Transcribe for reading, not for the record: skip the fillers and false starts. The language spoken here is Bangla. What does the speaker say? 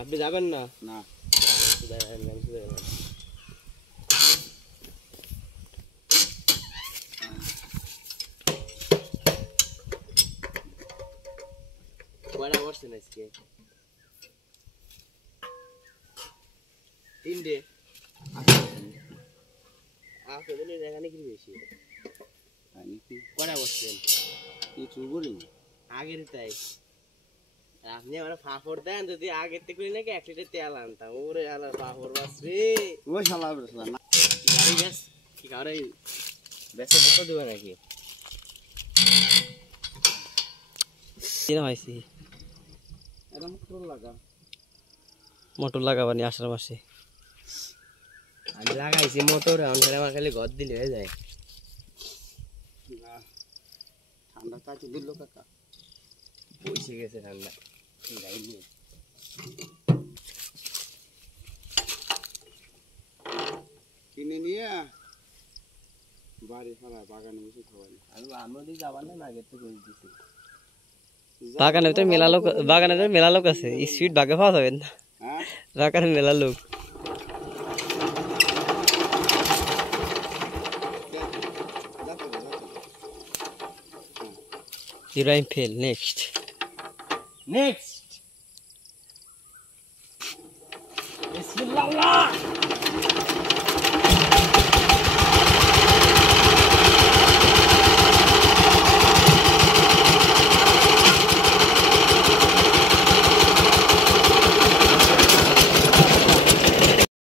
আপনি যাবেন না? না কয়টা করছেন আজকে? 3টে। আপনাদের এখানে কি বেশি? কয়টা করছেন? কিছু বলি আগের তাই আপনি আমার ফাফড় দেন, যদি আগের থেকে নাকি 1 লিটার তেল আনতাম। ওরে আলার ফাফড় বাস রে। ওই শালা না গাড়ি গ্যাস কি কারে বেসে কত দেবে নাকি? কিনা হইছে এটা মোটর লাগাবানি আষাঢ় মাসে। আমি লাগাইছি মোটর, এখন আমার খালি ঘর দিলে হয়ে যায়। ঠান্ডা তাতে দিল কাকা পয়সে গেছে ঠান্ডা। কিনে নিয়ে বাড়ি ফেলা বাগানে বসে খাওয়ানি। আমরা দিকে যাবার না, আগের থেকে দিছি। বাগানে তো মেলা লোক আছে, স্পিড বাগে পাওয়া যাবে না। হ্যাঁ বাগানে মেলা লোক। ইব্রাহিম ফেল। নেক্সট বিসমিল্লাহ।